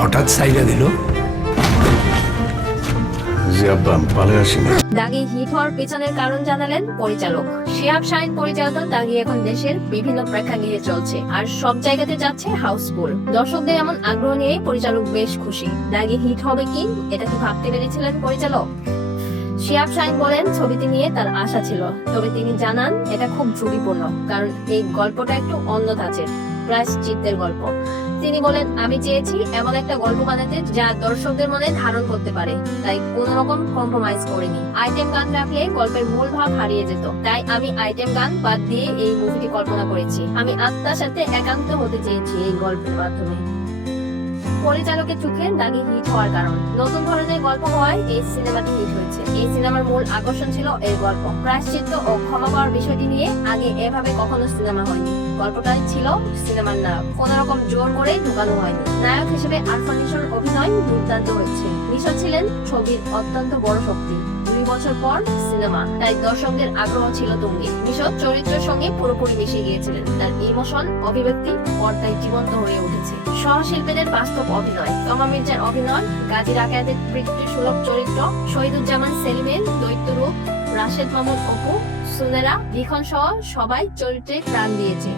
হঠাৎ সাইডা দিল। দাগি হিট হওয়ার পেছনের কারণ জানালেন পরিচালক। শিহাব শাহিন পরিচালিত দাগি এখন দেশের বিভিন্ন প্রেক্ষাগৃহে চলছে আর সব জায়গাতে যাচ্ছে হাউসফুল। দর্শকদের এমন আগ্রহ নিয়ে পরিচালক বেশ খুশি। দাগি হিট হবে কি? এটা কি ভাবতে পেরেছিলেন পরিচালক? শিহাব শাহিন বলেন ছবিটি নিয়ে তার আশা ছিল। তবে তিনি জানান এটা খুব ঝুঁকিপূর্ণ কারণ এই গল্পটা একটু অন্য ধাঁচের প্রায়শ্চিত্তের গল্প। তিনি বলেন, আমি চেয়েছি এমন একটা গল্প বানাতে যা দর্শকদের মনে ধারণ করতে পারে। তাই কোন রকম কম্প্রোমাইজ করিনি। আইটেম গান রাখলে গল্পের মূল ভাব হারিয়ে যেত। তাই আমি আইটেম গান বাদ দিয়ে এই মুভিটি কল্পনা করেছি। আমি আত্মার সাথে একান্ত হতে চেয়েছি এই গল্পের মাধ্যমে। পরিচালকের চোখে দাগি হিট হওয়ার কারণ। নতুন ধরনের গল্প হওয়ায় এই সিনেমাটি হিট হয়েছে। এই সিনেমার মূল আকর্ষণ ছিল এই গল্প। প্রায়শ্চিত্ত ও ক্ষমা পাওয়ার বিষয়টি নিয়ে আগে এভাবে কখনো সিনেমা হয়নি। গল্পটাই ছিল সিনেমার নায়ক কোন রকম জোর করে ঢুকানো হয়নি। নায়ক হিসেবে আরফান নিশোর অভিনয় দুর্দান্ত হয়েছে। নিশো ছিলেন ছবির অত্যন্ত বড় শক্তি। দুই বছর পর সিনেমা। তাই দর্শকদের আগ্রহ ছিল তুঙ্গে। নিশো চরিত্রের সঙ্গে পুরোপুরি মিশে গিয়েছিলেন। তার ইমোশন, অভিব্যক্তি পর্দায় জীবন্ত হয়ে উঠেছে। সহশিল্পীদের বাস্তব অভিনয়। তমা মির্জার অভিনয়, গাজী রাকায়াতের পৃথিবী সুলভ চরিত্র, শহীদুজ্জামান সেলিমের দৈত্যরূপ রাশেদ মামুন অপু, সুনেরা, লিখন সহ সবাই চরিত্রে প্রাণ দিয়েছে।